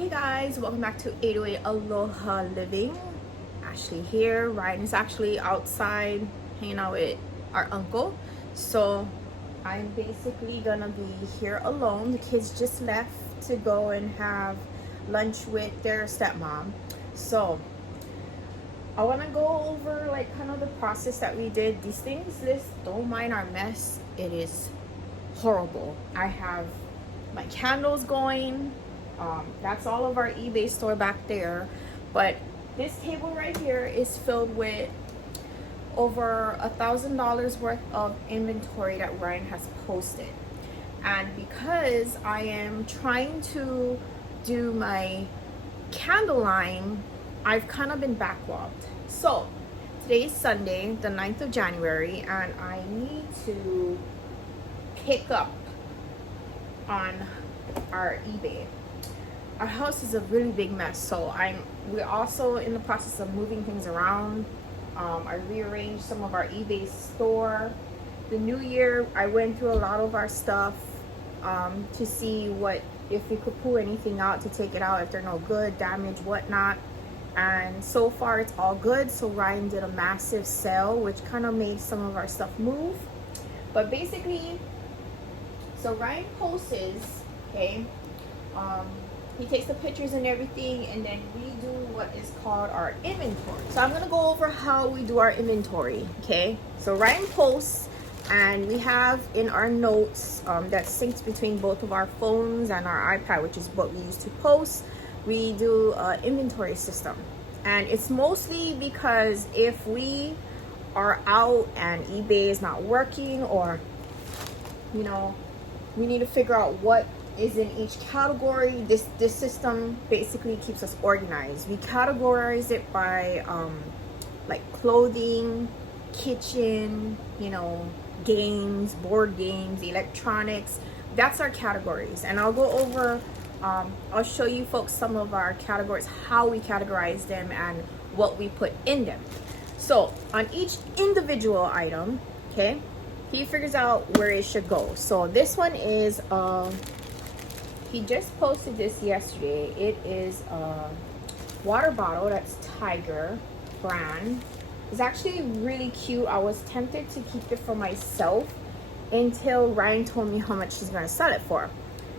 Hey guys, welcome back to 808 Aloha Living. Ashley here. Ryan is actually outside hanging out with our uncle. So I'm basically gonna be here alone. The kids just left to go and have lunch with their stepmom. So I wanna go over like kind of the process that we did. These things, don't mind our mess. It is horrible. I have my candles going. That's all of our eBay store back there, but this table right here is filled with over $1,000 worth of inventory that Ryan has posted. And because I am trying to do my candle line, I've kind of been backlogged. So today is Sunday, the 9th of January, and I need to pick up on our eBay. Our house is a really big mess, so we're also in the process of moving things around. I rearranged some of our eBay store. The new year, I went through a lot of our stuff to see if we could pull anything out, to take it out if they're no good, damage, whatnot. And so far it's all good. So Ryan did a massive sale, which kind of made some of our stuff move. But basically, so Ryan posts, okay, he takes the pictures and everything, and then we do what is called our inventory. So I'm going to go over how we do our inventory, okay? So Ryan posts, and we have in our notes that syncs between both of our phones and our iPad, which is what we use to post. We do an inventory system. And it's mostly because if we are out and eBay is not working, or, you know, we need to figure out what is in each category. This system basically keeps us organized. We categorize it by like clothing, kitchen, games, board games, electronics. That's our categories. And I'll go over, I'll show you folks some of our categories, how we categorize them and what we put in them. So on each individual item, okay, he figures out where it should go. So this one is he just posted this yesterday. It is a water bottle that's Tiger brand. It's actually really cute. I was tempted to keep it for myself until Ryan told me how much he's gonna sell it for.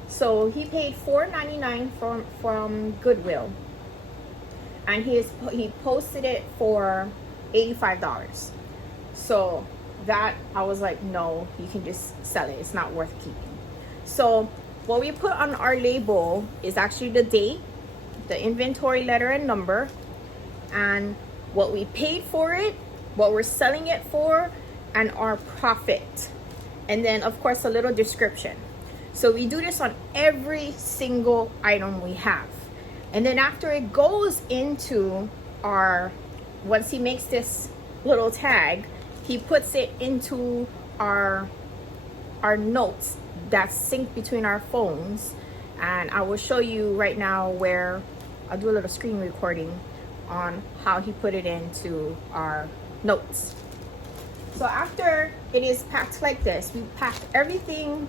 So he paid $4.99 from Goodwill, and he posted it for $85. So that, I was like, no, you can just sell it. It's not worth keeping. So what we put on our label is actually the date, the inventory letter and number, and what we paid for it, what we're selling it for, and our profit. And then of course a little description. So we do this on every single item we have. And then after it goes into once he makes this little tag, he puts it into our notes that's synced between our phones. And I will show you right now where I'll do a little screen recording on how he put it into our notes. So after it is packed like this, we pack everything,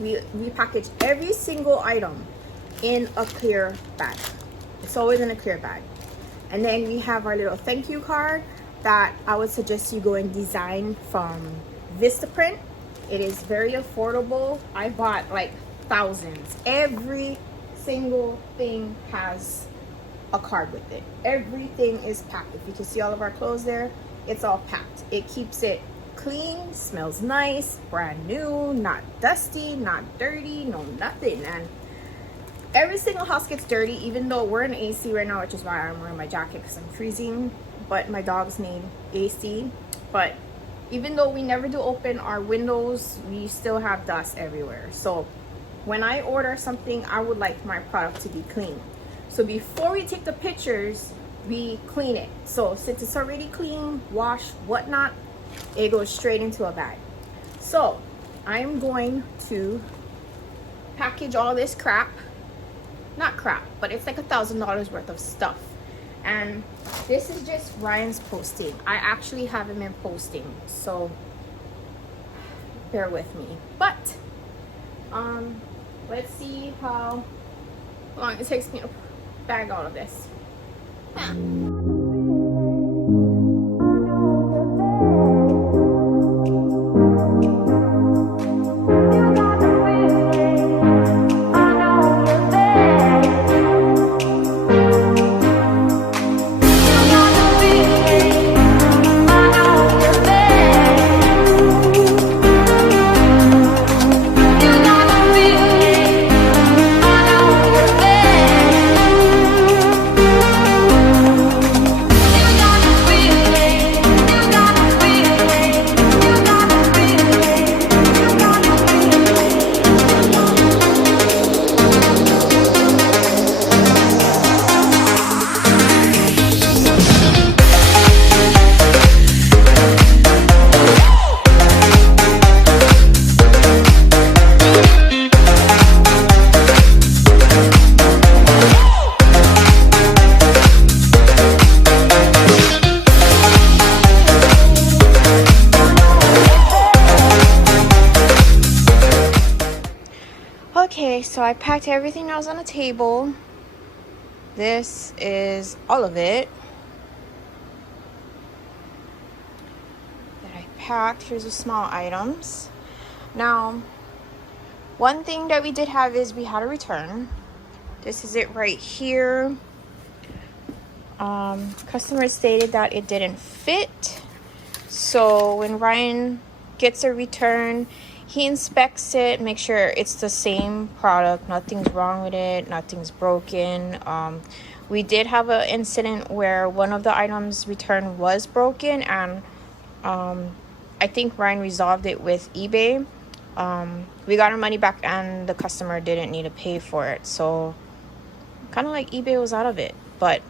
we package every single item in a clear bag. It's always in a clear bag. And then we have our little thank you card that I would suggest you go and design from Vistaprint. It is very affordable. I bought like thousands. Every single thing has a card with it. Everything is packed. If you can see all of our clothes there, it's all packed. It keeps it clean, smells nice, brand new, not dusty, not dirty, no nothing. And every single house gets dirty, even though we're in AC right now, which is why I'm wearing my jacket because I'm freezing. But my dogs need AC. But even though we never do open our windows, we still have dust everywhere. So when I order something, I would like my product to be clean. So before we take the pictures, we clean it. So since it's already clean, washed, whatnot, it goes straight into a bag. So I'm going to package all this crap. Not crap, but it's like $1,000 worth of stuff. And this is just Ryan's posting. I actually haven't been posting, so bear with me. But let's see how how long it takes me to bag all of this. Yeah. Okay, so I packed everything that was on the table. This is all of it that I packed. Here's the small items. Now, one thing that we did have is we had a return. This is it right here. Customer stated that it didn't fit. So when Ryan gets a return, he inspects it, make sure it's the same product, nothing's wrong with it, nothing's broken. We did have an incident where one of the items returned was broken, and I think Ryan resolved it with eBay. We got our money back and the customer didn't need to pay for it. So kind of like eBay was out of it, but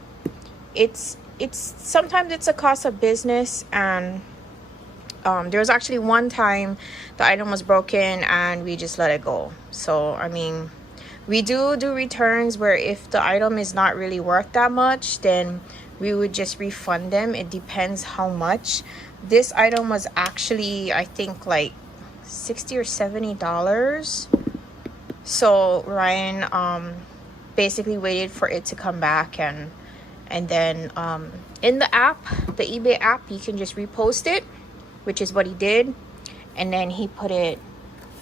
it's sometimes it's a cost of business. And there was actually one time the item was broken and we just let it go. So I mean, we do returns where if the item is not really worth that much, then we would just refund them. It depends how much. This item was actually, I think, like $60 or $70. So Ryan basically waited for it to come back, and then in the app, the eBay app, you can just repost it, which is what he did, and then he put it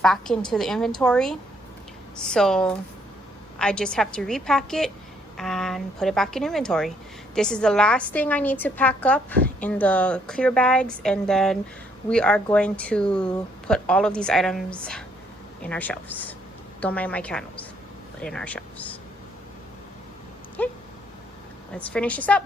back into the inventory. So I just have to repack it and put it back in inventory. This is the last thing I need to pack up in the clear bags, and then we are going to put all of these items in our shelves. Don't mind my candles, but in our shelves. Okay, let's finish this up.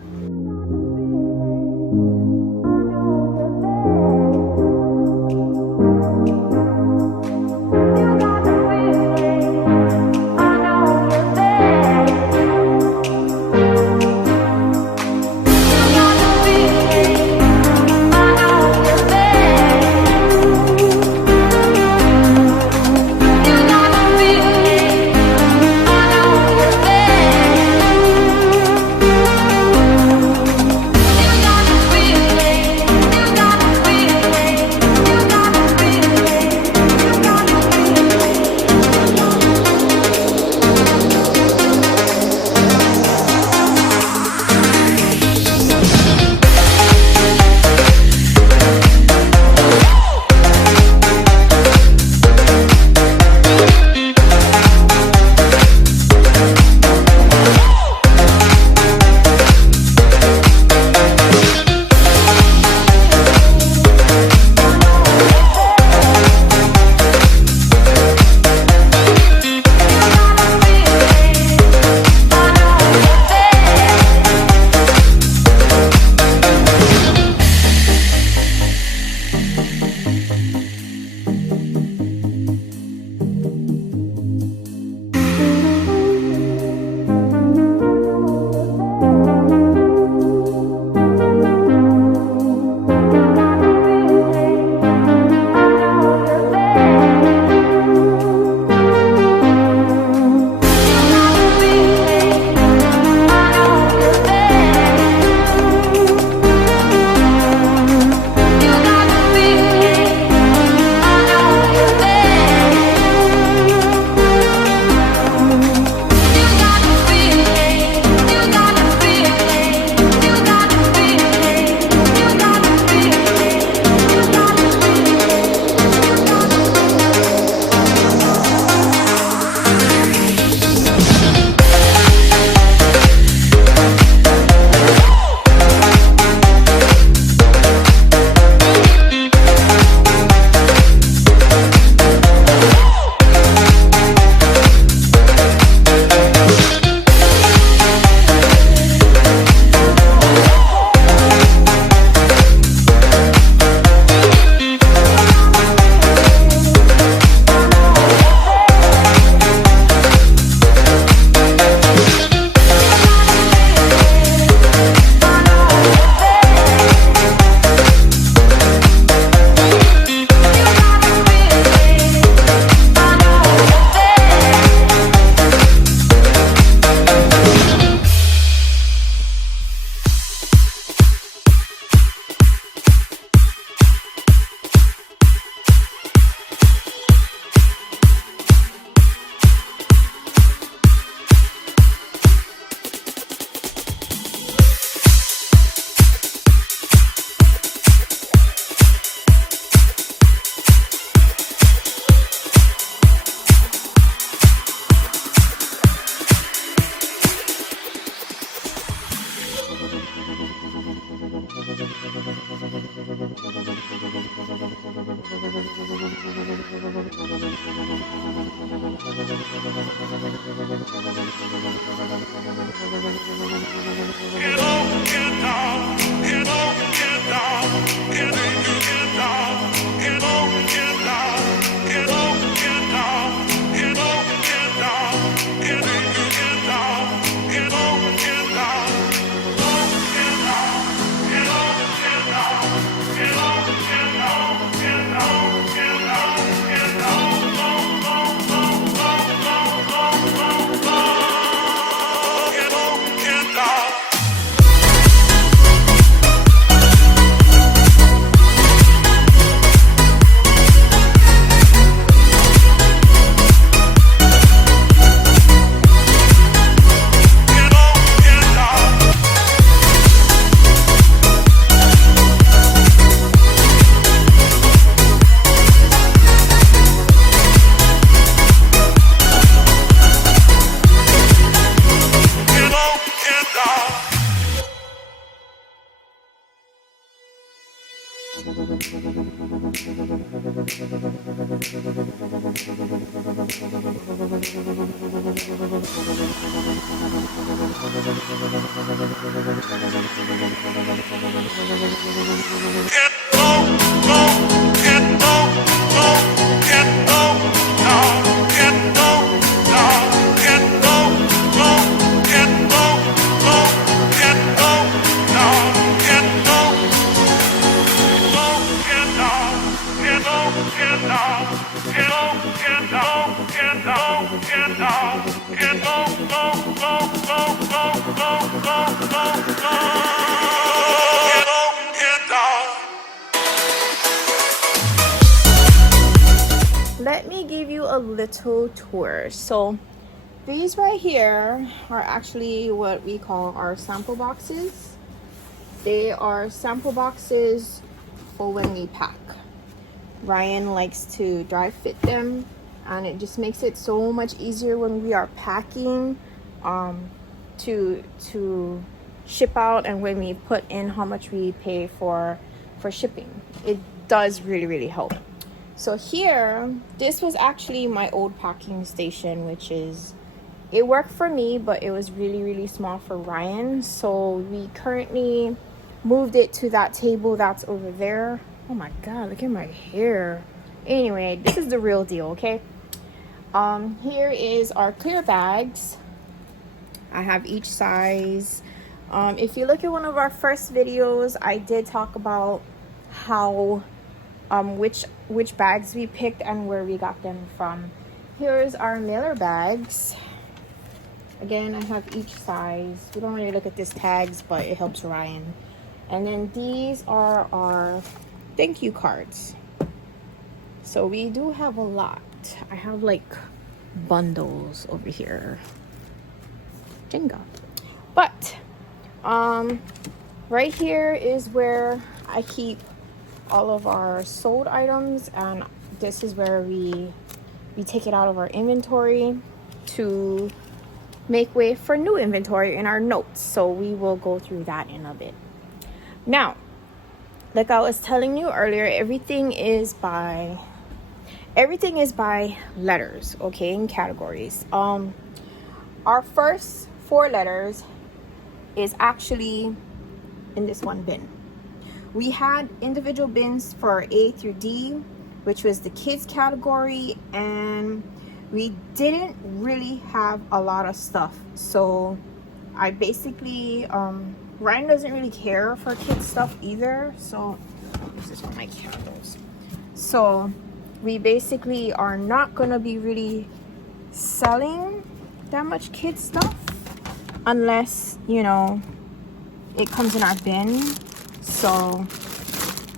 Let me give you a little tour. So these right here are actually what we call our sample boxes. They are sample boxes for when we pack. Ryan likes to dry fit them, and it just makes it so much easier when we are packing to ship out, and when we put in how much we pay for shipping. It does really help. So here, this was actually my old packing station, which is, it worked for me, but it was really small for Ryan. So we currently moved it to that table that's over there. Oh my god, look at my hair. Anyway, this is the real deal, okay? Here is our clear bags. I have each size. If you look at one of our first videos, I did talk about how which bags we picked and where we got them from. Here's our mailer bags. Again, I have each size. We don't really look at these tags, but it helps Ryan. And then these are our thank you cards. So we do have a lot. I have like bundles over here. Jenga. But right here is where I keep all of our sold items, and this is where we take it out of our inventory to make way for new inventory in our notes. So we will go through that in a bit. Now, like I was telling you earlier, everything is by letters, okay, in categories. Our first 4 letters is actually in this one bin. We had individual bins for A through D, which was the kids category, and we didn't really have a lot of stuff. So I basically, Ryan doesn't really care for kids stuff either. So this is for my candles. So we basically are not gonna be really selling that much kids stuff unless, you know, it comes in our bin. So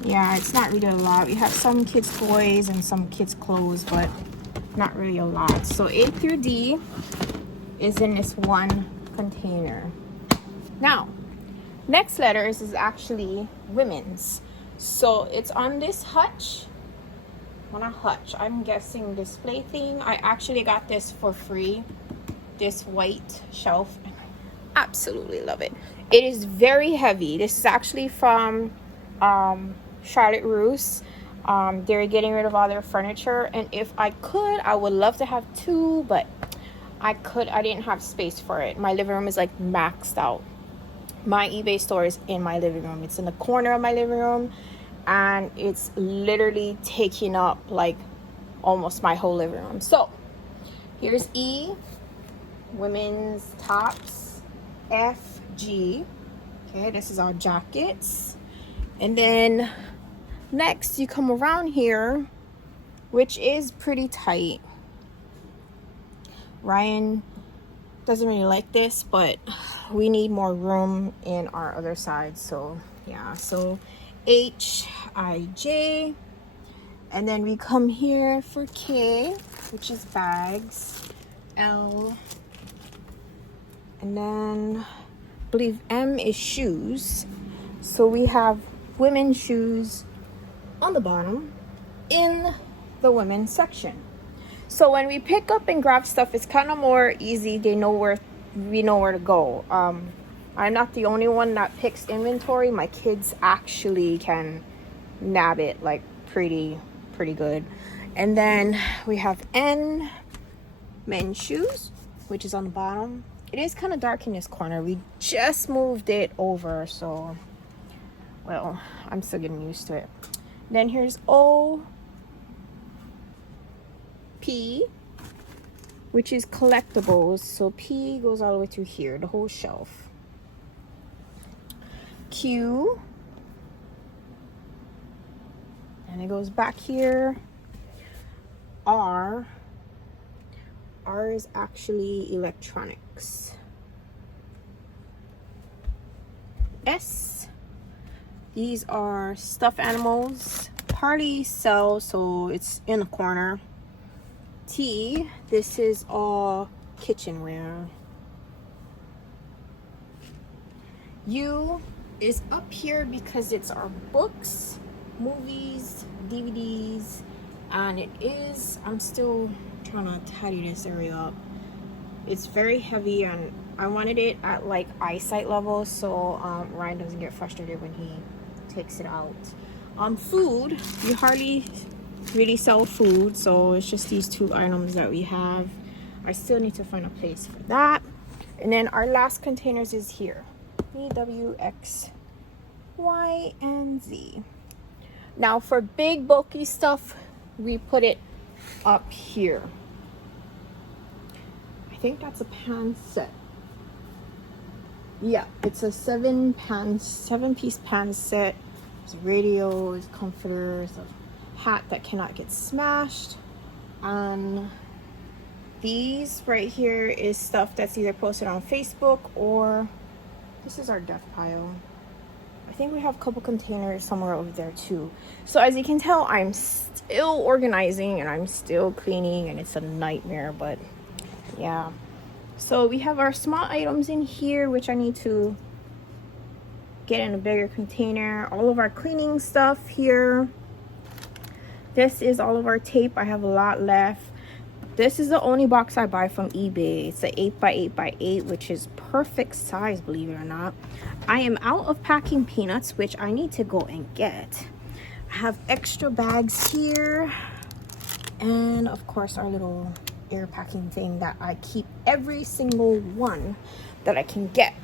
yeah, it's not really a lot. We have some kids toys and some kids clothes, but not really a lot. So A through D is in this one container. Now, next letters is actually women's. So it's on this hutch. Well, not hutch, I'm guessing display thing. I actually got this for free, this white shelf. I absolutely love it. It is very heavy. This is actually from Charlotte Russe. They're getting rid of all their furniture, and if I could, I would love to have 2, but I didn't have space for it. My living room is like maxed out. My eBay store is in my living room. It's in the corner of my living room, and it's literally taking up like almost my whole living room. So here's E, women's tops. F, G. Okay, this is our jackets. And then next you come around here, which is pretty tight. Ryan doesn't really like this, but we need more room in our other side. So yeah, so H, I, J. And then we come here for K, which is bags. L. And then I believe M is shoes. So we have women's shoes on the bottom in the women's section. So when we pick up and grab stuff, it's kind of more easy. We know where to go. I'm not the only one that picks inventory. My kids actually can nab it like pretty good. And then we have N, men's shoes, which is on the bottom. It is kind of dark in this corner. We just moved it over, so well, I'm still getting used to it. Then here's O, P, which is collectibles. So P goes all the way through here, the whole shelf. Q, and it goes back here. R is actually electronics. S, these are stuffed animals. Party sell, so it's in the corner. T, this is all kitchenware. U is up here because it's our books, movies, DVDs, and it is, I'm still trying to tidy this area up. It's very heavy, and I wanted it at like eyesight level, so Ryan doesn't get frustrated when he takes it out. Food, we hardly really sell food, so it's just these two items that we have. I still need to find a place for that. And then our last containers is here, B, W, X, Y, and Z. Now for big bulky stuff, we put it up here. I think that's a pan set. Yeah, it's a 7-piece pan set. There's radios, comforters, a hat that cannot get smashed. These right here is stuff that's either posted on Facebook, or this is our death pile. I think we have a couple containers somewhere over there too. So as you can tell, I'm still organizing and I'm still cleaning, and it's a nightmare, but yeah. So we have our small items in here, which I need to get in a bigger container. All of our cleaning stuff here. This is all of our tape. I have a lot left. This is the only box I buy from eBay. It's an 8x8x8, which is perfect size, believe it or not. I am out of packing peanuts, which I need to go and get. I have extra bags here, and of course our little air packing thing that I keep every single one that I can get.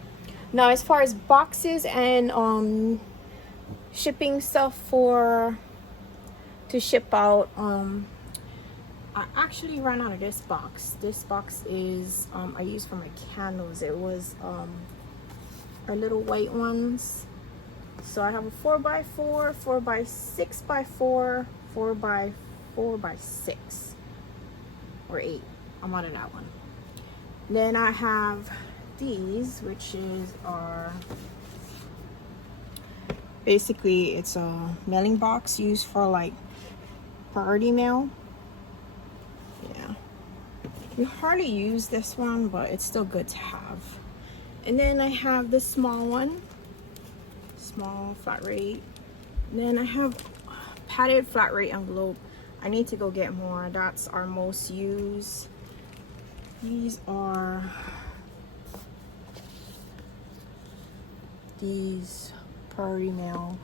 Now as far as boxes and shipping stuff to ship out, I actually ran out of this box. This box is I used for my candles. It was our little white ones. So I have a 4x4, 4x6x4, 4x4x6 or 8. I'm out of that one. Then I have these, which is our, basically it's a mailing box used for like priority mail. Yeah, we hardly use this one, but it's still good to have. And then I have this small one, small flat rate. Then I have padded flat rate envelope. I need to go get more. That's our most used. These are these priority mail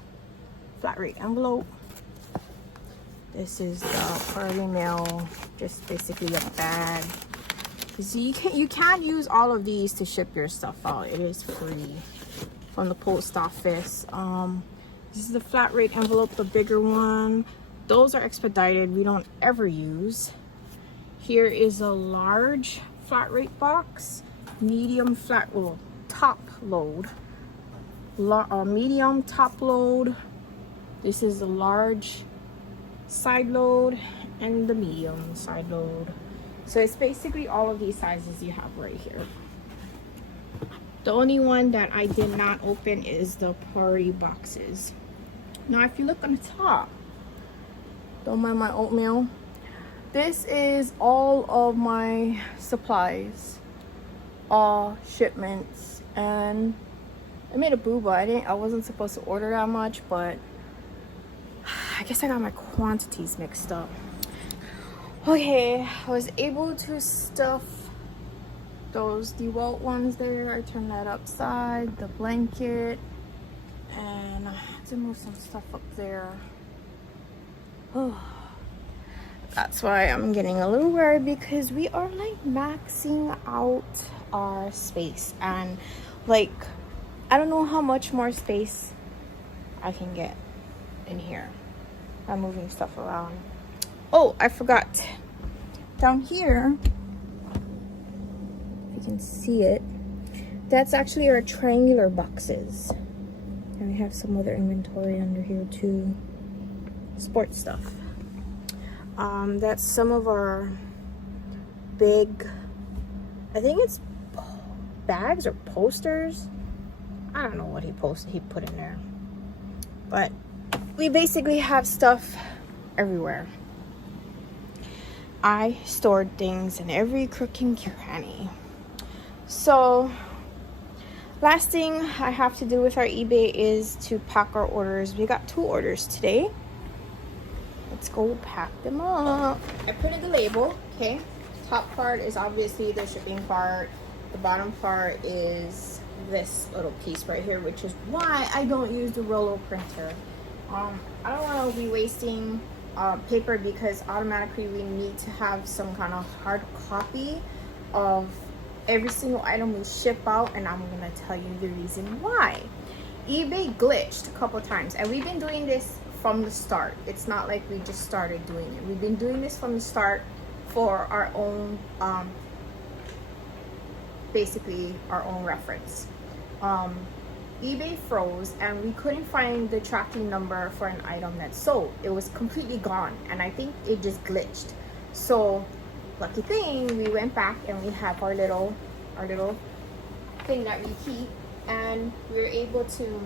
flat rate envelope. This is the priority mail, just basically a bag. So you can't use all of these to ship your stuff out. It is free from the post office. This is the flat rate envelope, the bigger one. Those are expedited. We don't ever use. Here is a large flat rate box, medium flat, well, top load, medium top load. This is a large side load and the medium side load. So it's basically all of these sizes you have right here. The only one that I did not open is the party boxes. Now if you look on the top, don't mind my oatmeal, this is all of my supplies, shipments, and I made a boo-boo. I wasn't supposed to order that much, but I guess I got my quantities mixed up. Okay, I was able to stuff those DeWalt ones there. I turned that upside, the blanket, and I had to move some stuff up there. Oh, that's why I'm getting a little worried, because we are like maxing out our space, and like I don't know how much more space I can get in here. I'm moving stuff around. Oh, I forgot. Down here, if you can see it, that's actually our triangular boxes. And we have some other inventory under here too. Sports stuff. That's some of our big, I think it's bags or posters. I don't know what he put in there. But we basically have stuff everywhere. I stored things in every crook and cranny. So last thing I have to do with our eBay is to pack our orders. We got 2 orders today. Let's go pack them up. I printed the label, okay? Top part is obviously the shipping part. The bottom part is this little piece right here, which is why I don't use the Rollo printer. I don't want to be wasting paper, because automatically we need to have some kind of hard copy of every single item we ship out, and I'm gonna tell you the reason why. eBay glitched a couple times, and we've been doing this from the start. It's not like we just started doing it. We've been doing this from the start for our own basically our own reference. eBay froze and we couldn't find the tracking number for an item that's sold. It was completely gone, and I think it just glitched. So lucky thing, we went back and we have our little thing that we keep, and we were able to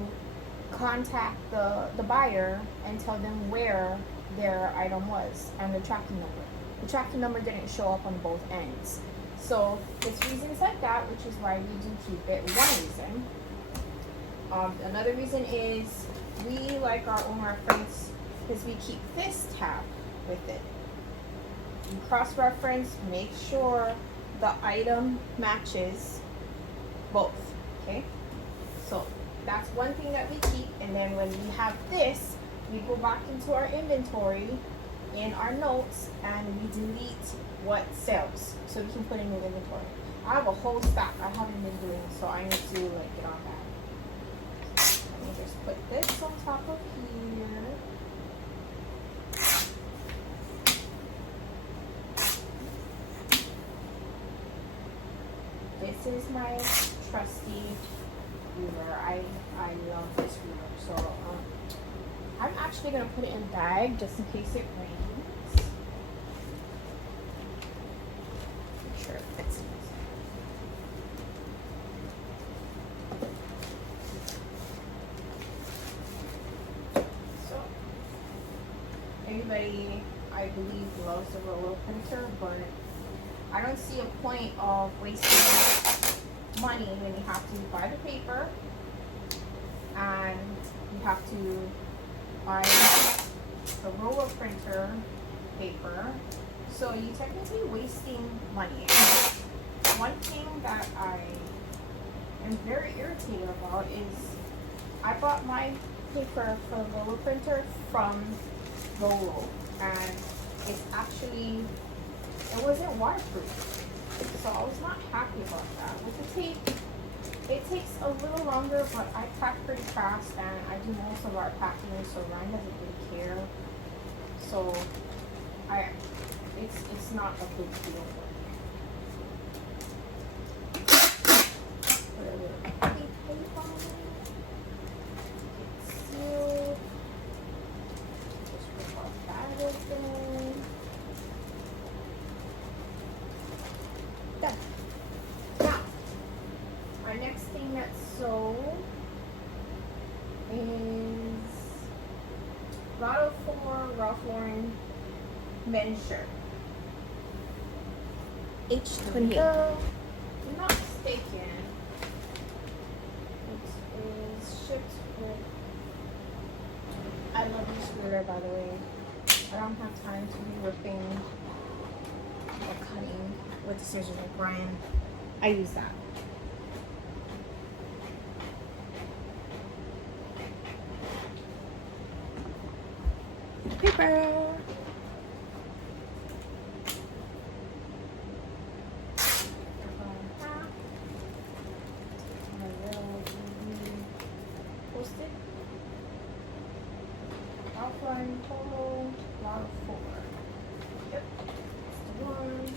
contact the buyer and tell them where their item was and the tracking number. The tracking number didn't show up on both ends. So it's reasons like that, which is why we do keep it. One reason. Another reason is we like our own reference because we keep this tab with it. You cross-reference, make sure the item matches both, okay? So that's one thing that we keep, and then when we have this, we go back into our inventory in our notes and we delete what sells so we can put in new inventory. I have a whole stack I haven't been doing, so I need to like get on that. Let me just put this on top of here. This is my trusty ruler. I love this ruler. So I'm actually gonna put it in a bag just in case it rains. Make sure it fits in. So everybody, I believe, loves the Rollo printer, but I don't see a point of wasting money when you have to buy the paper and you have to buy the Rollo printer paper. So you're technically wasting money. One thing that I am very irritated about is I bought my paper for the Rollo printer from Rollo, and it's actually, it wasn't waterproof. So I was not happy about that. With the tape, it takes a little longer, but I pack pretty fast and I do most of our packing, so Ryan doesn't really care. So it's not a big deal for me. Put a little tape on it. It's sealed. Just rip off that again. Done. Now, our next thing that's sewed is Lotto 4 Ralph Lauren men's shirt. H28. If I'm not mistaken, it is shipped with. I love this sweater, by the way. I don't have time to be ripping or cutting with the scissors like Brian. I use that. Paper. Posted. Outline total, lot of 4. Yep, that's the one.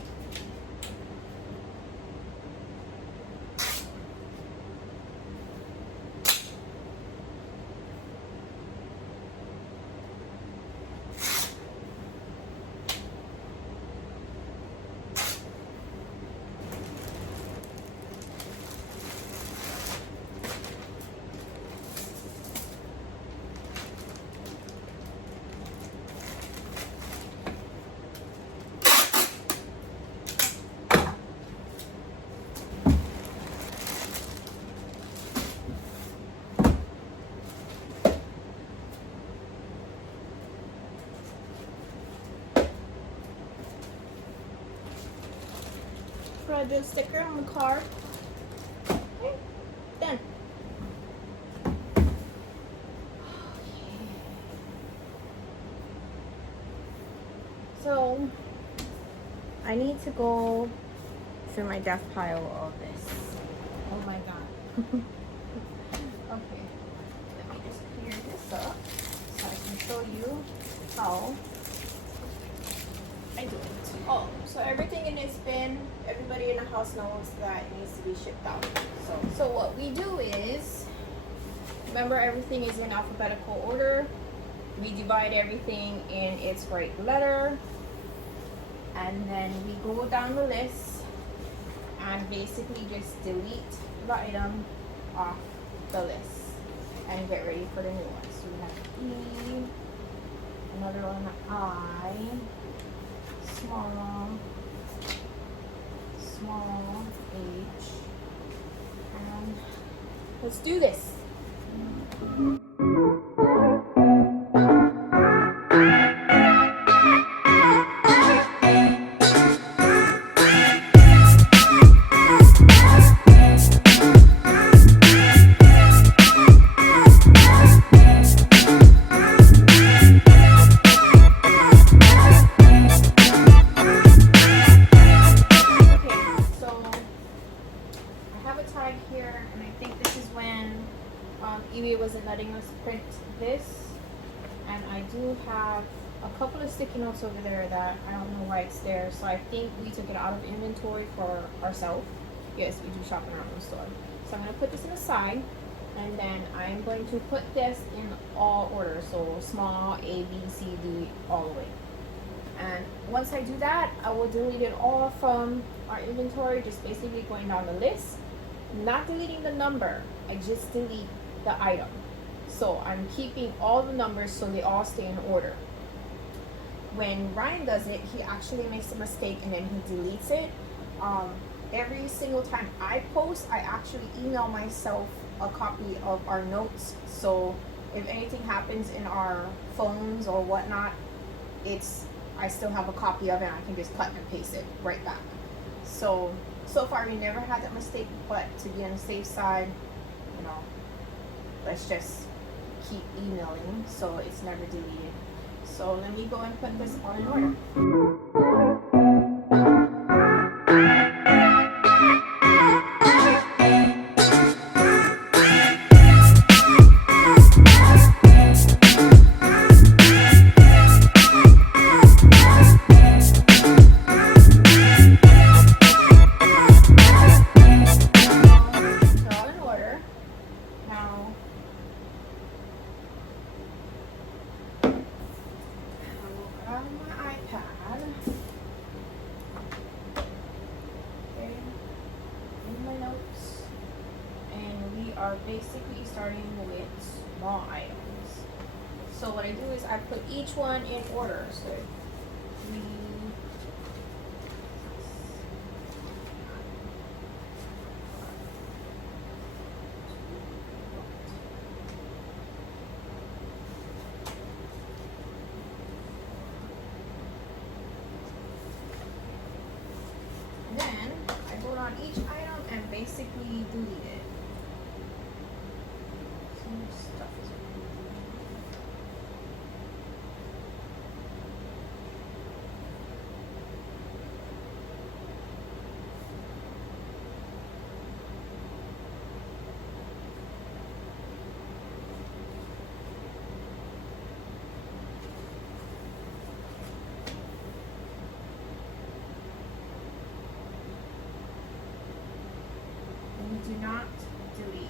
Put the sticker on the card. Okay, done. So I need to go through my death pile of this. Oh my god. Okay, let me just clear this up so I can show you how I do it. Oh, so everything in this bin, everybody in the house knows that it needs to be shipped out. So what we do is, remember everything is in alphabetical order. We divide everything in its right letter, and then we go down the list and basically just delete the item off the list and get ready for the new one. So we have E, another one I, small H, and let's do this. Evie wasn't letting us print this, and I do have a couple of sticky notes over there that I don't know why it's there, so I think we took it out of inventory for ourselves. Yes, we do shop in our own store. So I'm going to put this in the side, and then I'm going to put this in all order, so small A, B, C, D, all the way. And once I do that, I will delete it all from our inventory, just basically going down the list, not deleting the number, I just delete the item. So I'm keeping all the numbers so they all stay in order. When Ryan does it, he actually makes a mistake and then he deletes it. Every single time I post, I actually email myself a copy of our notes, so if anything happens in our phones or whatnot, I still have a copy of it and I can just cut and paste it right back. So far we never had that mistake, but to be on the safe side, you know, let's just keep emailing so it's never deleted. So let me go and put this all in order. we are basically starting with small items. So what I do is I put each one in order. So we then I go on each item and basically delete it. Some stuff is do not delete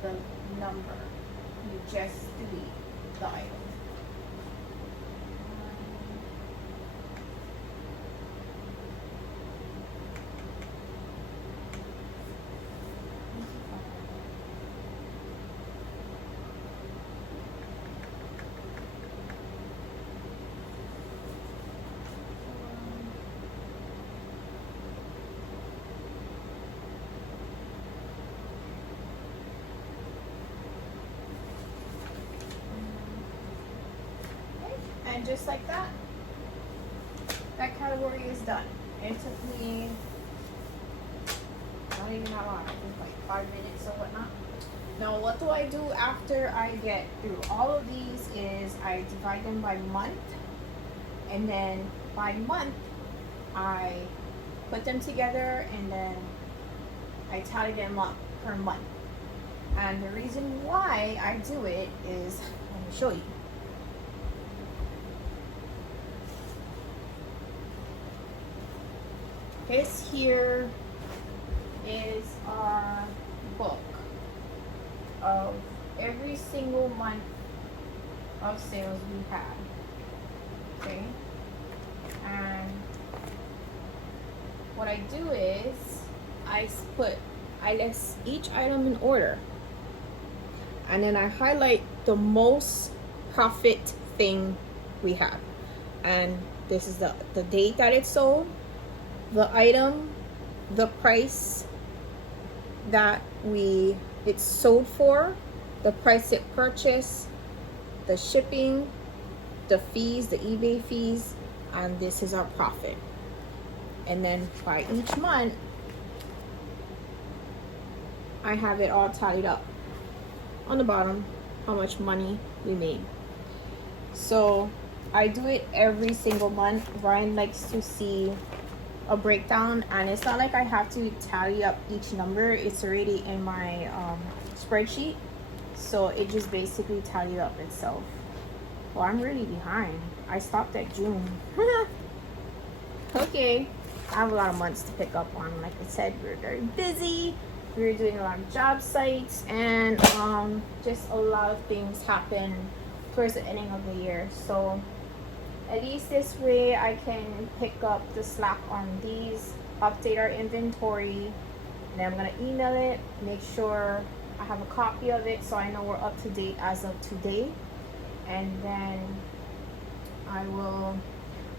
the number. You just delete the item. And just like that, that category is done. It took me not even that long, I think like 5 minutes or whatnot. Now what do I do after I get through all of these is I divide them by month, and then by month I put them together and then I tally them up per month. And the reason why I do it is, let me show you. This here is our book of every single month of sales we had. Okay, and what I do is I list each item in order, and then I highlight the most profit thing we have, and this is the date that it sold, the item, the price that it's sold for, the price it purchased, the shipping, the fees, the eBay fees, and this is our profit. And then by each month I have it all tallied up on the bottom, how much money we made. So I do it every single month. Ryan likes to see a breakdown, and it's not like I have to tally up each number. It's already in my spreadsheet, so it just basically tallies up itself. Well, I'm really behind. I stopped at June. Okay, I have a lot of months to pick up on. Like I said, we were very busy. We were doing a lot of job sites, and just a lot of things happen towards the ending of the year. So at least this way I can pick up the slack on these, update our inventory, and then I'm gonna email it, make sure I have a copy of it so I know we're up to date as of today. And then I will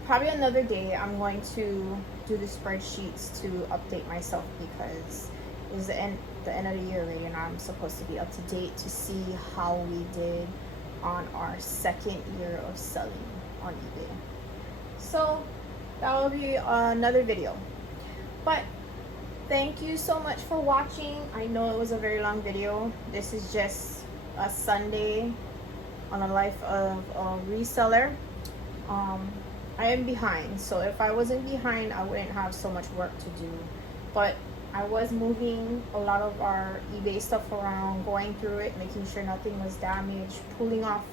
probably another day I'm going to do the spreadsheets to update myself, because it's the end of the year already and I'm supposed to be up to date to see how we did on our second year of selling on eBay. So that will be another video, but thank you so much for watching. I know it was a very long video. This is just a Sunday on the life of a reseller. I am behind, so if I wasn't behind I wouldn't have so much work to do, but I was moving a lot of our eBay stuff around, going through it, making sure nothing was damaged, pulling off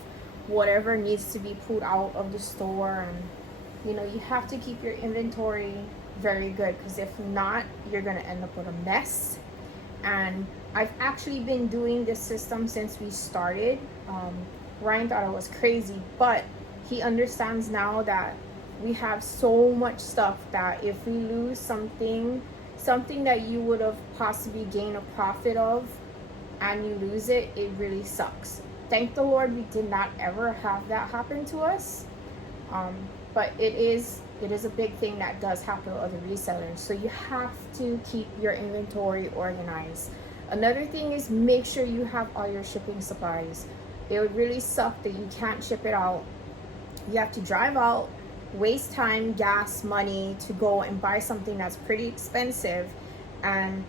whatever needs to be pulled out of the store. And you know, you have to keep your inventory very good, because if not, you're gonna end up with a mess. And I've actually been doing this system since we started. Ryan thought it was crazy, but he understands now that we have so much stuff that if we lose something that you would have possibly gained a profit of and you lose it, it really sucks. Thank the Lord we did not ever have that happen to us. But it is a big thing that does happen with other resellers. So you have to keep your inventory organized. Another thing is make sure you have all your shipping supplies. It would really suck that you can't ship it out. You have to drive out, waste time, gas, money to go and buy something that's pretty expensive, and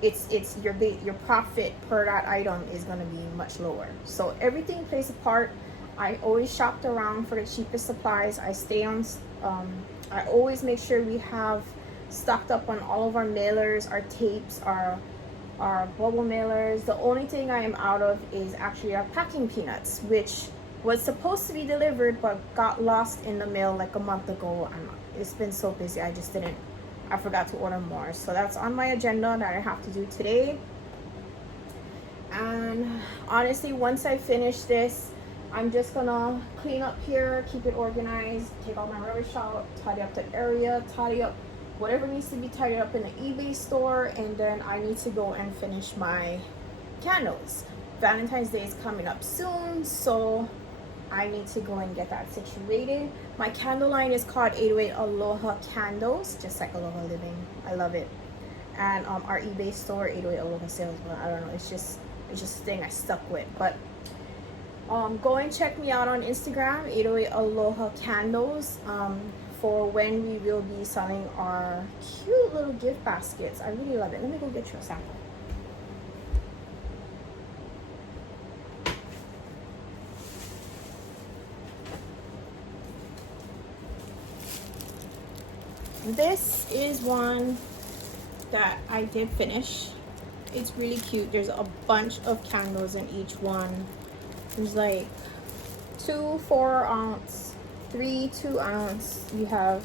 it's your profit per that item is going to be much lower. So everything plays a part. I always shopped around for the cheapest supplies. I stay on I always make sure we have stocked up on all of our mailers, our tapes, our bubble mailers. The only thing I am out of is actually our packing peanuts, which was supposed to be delivered but got lost in the mail like a month ago, and it's been so busy I forgot to order more. So that's on my agenda that I have to do today. And honestly, once I finish this, I'm just gonna clean up here, keep it organized, take all my rubbish out, tidy up the area, tidy up whatever needs to be tidied up in the eBay store, and then I need to go and finish my candles. Valentine's Day is coming up soon, so I need to go and get that situated. My candle line is called 808 Aloha Candles, just like Aloha Living. I love it. And our eBay store, 808 Aloha Sales. Well, I don't know, it's just a thing I stuck with. But go and check me out on Instagram, 808 Aloha Candles, for when we will be selling our cute little gift baskets. I really love it. Let me go get you a sample. This is one that I did finish. It's really cute. There's a bunch of candles in each one. There's like 2 4-ounce, 3 2-ounce. You have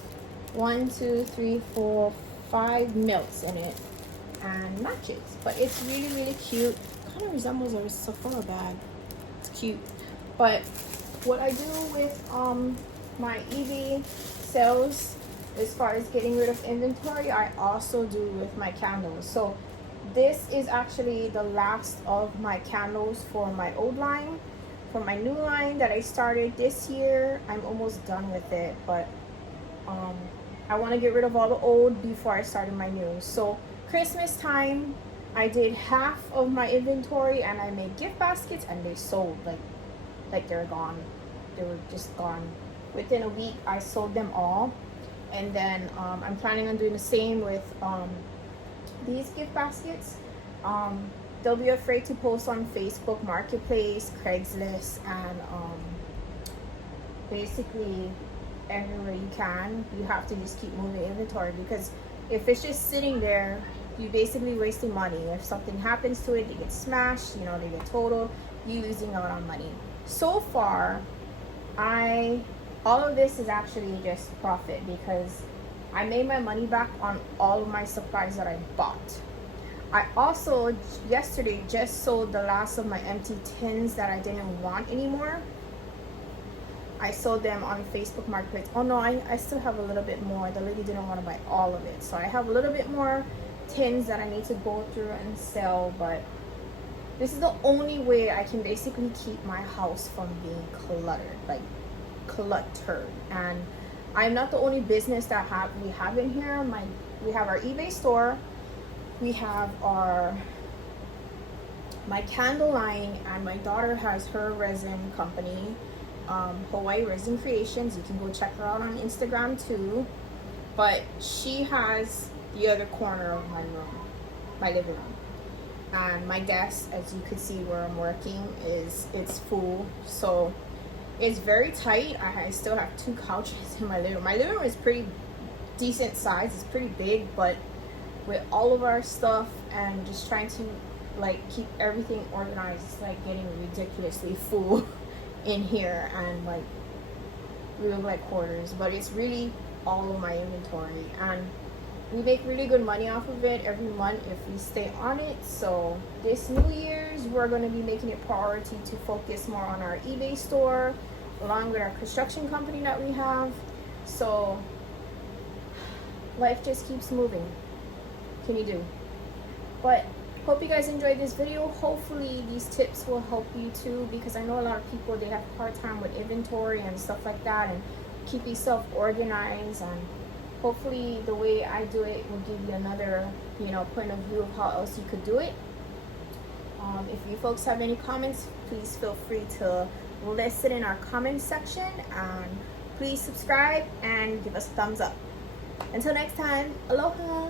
1 2 3 4 5 milks in it and matches. But it's really, really cute. Kind of resembles a Sephora bag. It's cute. But what I do with my eBay sales, as far as getting rid of inventory, I also do with my candles. So this is actually the last of my candles for my old line. For my new line that I started this year, I'm almost done with it, but I want to get rid of all the old before I started my new. So Christmas time, I did half of my inventory and I made gift baskets, and they sold like they're gone. They were just gone. Within a week, I sold them all. And then I'm planning on doing the same with these gift baskets. Don't be afraid to post on Facebook Marketplace, Craigslist, and basically everywhere you can. You have to just keep moving inventory, because if it's just sitting there, you're basically wasting money. If something happens to it, they get smashed, you know, they get totaled, you losing out on money. So far, all of this is actually just profit, because I made my money back on all of my supplies that I bought. I also yesterday just sold the last of my empty tins that I didn't want anymore. I sold them on Facebook Marketplace. Oh no, I still have a little bit more. The lady didn't want to buy all of it. So I have a little bit more tins that I need to go through and sell, but this is the only way I can basically keep my house from being cluttered. And I'm not the only business that we have in here. We have our eBay store, we have my candle line, and my daughter has her resin company, Hawaii Resin Creations. You can go check her out on Instagram too. But she has the other corner of my room, my living room. And my desk, as you can see where I'm working, it's full. So it's very tight. I still have 2 couches in my living room. My living room is pretty decent size. It's pretty big, but with all of our stuff and just trying to like keep everything organized, it's like getting ridiculously full in here, and like we look like quarters. But it's really all of my inventory, and we make really good money off of it every month if we stay on it. So this New Year's, we're going to be making it priority to focus more on our eBay store, along with our construction company that we have. So life just keeps moving. Can you do? But hope you guys enjoyed this video. Hopefully these tips will help you too, because I know a lot of people, they have a hard time with inventory and stuff like that, and keep yourself organized. And hopefully the way I do it will give you another, you know, point of view of how else you could do it. If you folks have any comments, please feel free to list it in our comment section, and please subscribe and give us a thumbs up. Until next time, aloha.